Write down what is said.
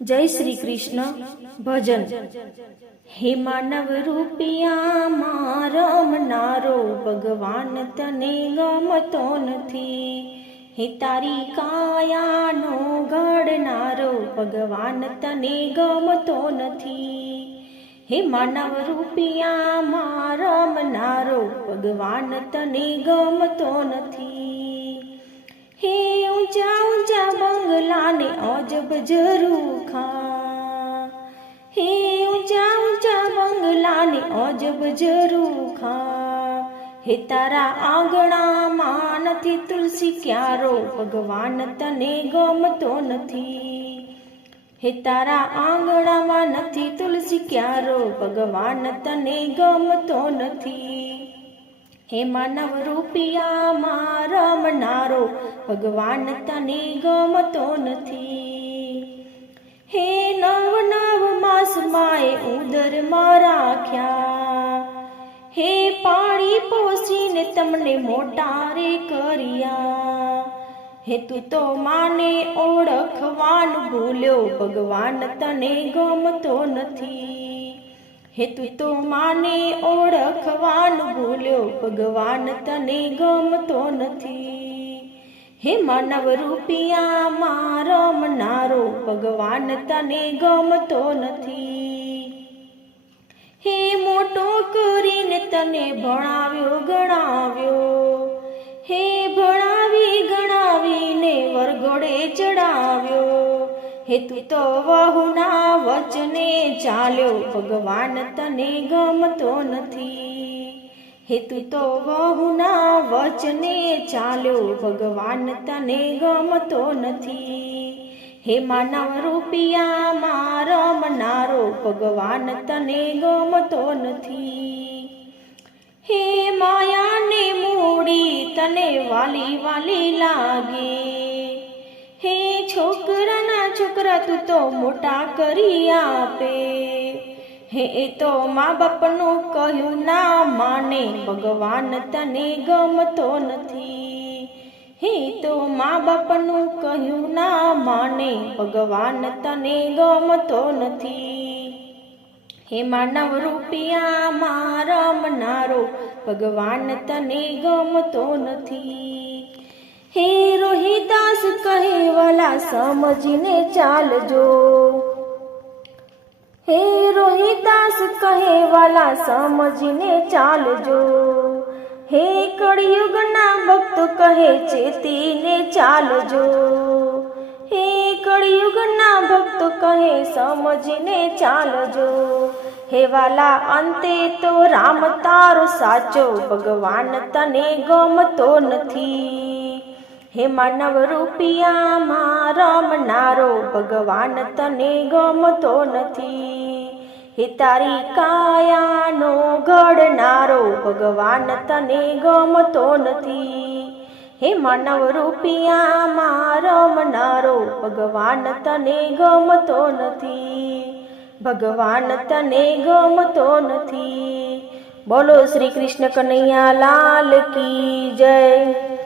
जय श्री कृष्ण भजन। हे मानव रूपिया रमनारो भगवान तने गमतो नथी। हे तारी कायानो घडनारो भगवान तने गमतो नथी। हे मानव रूपिया रमनारो भगवान तने गमतो नथी। हे ऊंचा ऊंचा बंगला ने अजब ઝરૂખા। हे ऊंचा ऊंचा बंगला ने अजब ઝરૂખા। हे तारा आंगणा मां नथी तुलसी क्यारो भगवान तने गमतो नथी। हे तारा आंगणा मां नथी तुलसी क्यारो भगवान तने गमतो नथी। हे मानव रूपिया रमनारो भगवान तने गमतो नथी। हे नव नव मास माए उदर मां राख्या। हे पाणी पोसीने तमने मोटा रे कर्या। हे तू तो माने ओळखवान भूल्यो भगवान तने गमतो नथी। हे तू तो माने ओळखवान भूल्यो भगवान तने गमतो नथी। हे मानव रूपिया रमनारो भगवान तने गमतो नथी। हे मोटो करीने तने भणाव्यो गणाव्यो। हे भणावी गणावीने वरघोड़े चढ़ाव्यो। हे तू तो वहुना वचने चाल्यो भगवान तने गमतो नथी। हे तू तो वहुना वचने चाल्यो भगवान तने गमतो नथी। हे मानव रूपिया रमनारो भगवान तने गमतो नथी। हे माया ने मूड़ी तने वाली वाली लागे। हे छोकरा ना छोकरा तू तो मोटा करी आपे। हे तो माँ बाप नो कहू ना माने भगवान तने गमतो नथी। हे तो माँ बाप नो कहू ना माने भगवान तने गमतो नथी। हे मानव रूपिया रमनारो भगवान तने गमतो नथी। हे रोहिदास कहे वाला समझीने चालजो। हे रोहिदास कहे वाला समझीने चालजो। हे कलयुग ना भक्त कहे चेतीने चालजो। हे कलयुग ना भक्त कहे समझीने चालजो। हे वाला अंते तो राम तारो साचो भगवान तने गमतो नथी। हे मानव रूपिया रमनारो भगवान तने गमतो नथी। हे तारी कायानो घडनारो भगवान तने गमतो नथी। हे मानव रूपिया रमनारो भगवान तने गमतो नथी। भगवान तने गमतो नथी। बोलो श्री कृष्ण कन्हैया लाल की जय।